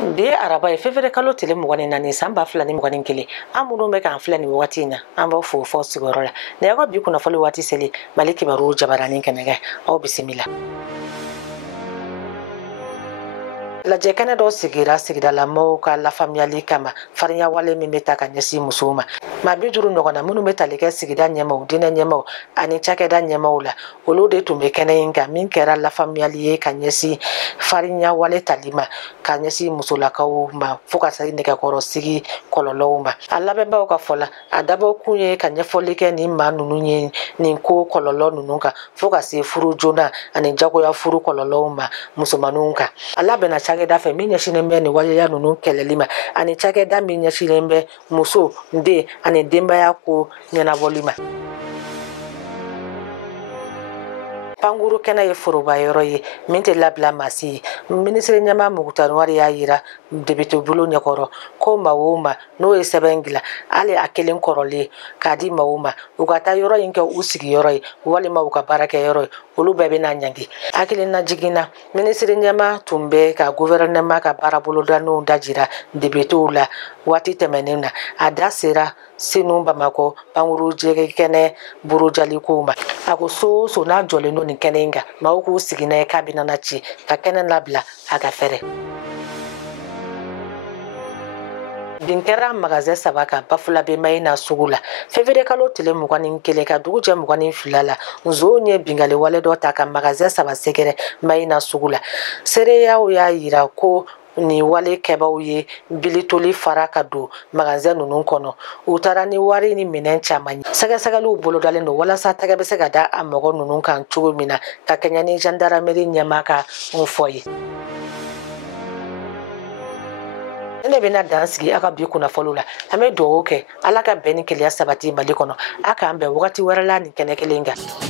Bi araba ye fevrier kalo tile 24 san 2021 an minnu bɛ k'an filɛ nin wagati in na an b'aw fo fɔ sigiyɔrɔ la ne y'aw ka bi kunnafoni waati seli Mali kibaru jabaranin kɛnɛkɛ aw bisimila. Lajɛ kɛnɛ dɔ sigira sigidalamaw ka lafaamuyali kama farinya wale min bɛ ta ka ɲɛsin musow ma. Maa 50 ɲɔgɔnna minnu bɛ tali kɛ sigida ɲɛmaaw, diinɛ ɲɛmaaw ani cakɛda ɲɛmaaw la olu de tun bɛ kɛnɛ in kan min kɛra lafaamuyali ye ka ɲɛsin farinya wale tali ma ka ɲɛsin musolakaw ma fo ka se nɛgɛkɔrɔsigi kɔlɔlɔw ma. A labɛnbaaw ka fɔ la a dabɔ kun ye ka ɲɛfɔli kɛ nin maa ninnu ye nin ko kɔlɔlɔ ninnu kan fo ka se furu joona ani jagoya furu kɔlɔlɔw ma musomaninw kan. A labɛnna cakɛda fɛ min ɲɛsinnen bɛ nin waleya ninnu kɛlɛli ma ani cakɛda min ɲɛsinnen bɛ muso, den ani denbaya ko ɲɛnabɔli ma. Pankuru kɛnɛ ye foroba yɔrɔ ye min tɛ labila maa si ye. Minisiri ɲɛmaa Mukutari Wari y'a yira député bolo ɲɛkɔrɔ ko maa o maa n'o ye sɛbɛn dilan hali a kelen kɔrɔlen k'a di maa o maa u ka taa yɔrɔ in kɛ u sigiyɔrɔ ye walima u ka baarakɛyɔrɔ ye olu bɛɛ bɛna ɲangi. Hakilina jiginna minisiri ɲɛmaa tun bɛ ka gouvernement ka baarabolodaninw dajira députéw la waati tɛmɛnen na a da sera Senu Bamakɔ pankuru jɛgɛ kɛnɛ burujalikow ma. A ko so o so n'a jɔlen don nin kɛnɛ in kan maaw k'u sigi n'a ye k'a bɛna na ci ka kɛnɛ labila a ka fɛrɛ. Bin kɛra magasin 3 kan Bafulabe Mayina sugu la février kalo tile 21 ka dugu jɛ 22 la nsow ye bingali wale dɔ ta ka magasin 3 sɛgɛrɛ Mayina sugu la. Seereyaw y'a yira ko ni wale kɛbaw ye bilitoli fara ka don magasin ninnu kɔnɔ u taara ni wari ni minɛn caman ye. Sɛgɛsɛgɛliw bolodalen don walasa tɛgɛ bɛ se ka da a mɔgɔ ninnu kan cogo min na ka kɛɲɛ ni gendarmerie ɲɛmaa ka fɔ ye. Ne bɛna dan sigi a ka bi kunnafoniw la an bɛ dugawu kɛ Ala ka bɛn ni kelenya sabati Mali kɔnɔ a k'an bɛn wagati wɛrɛ la nin kɛnɛ kelen kan.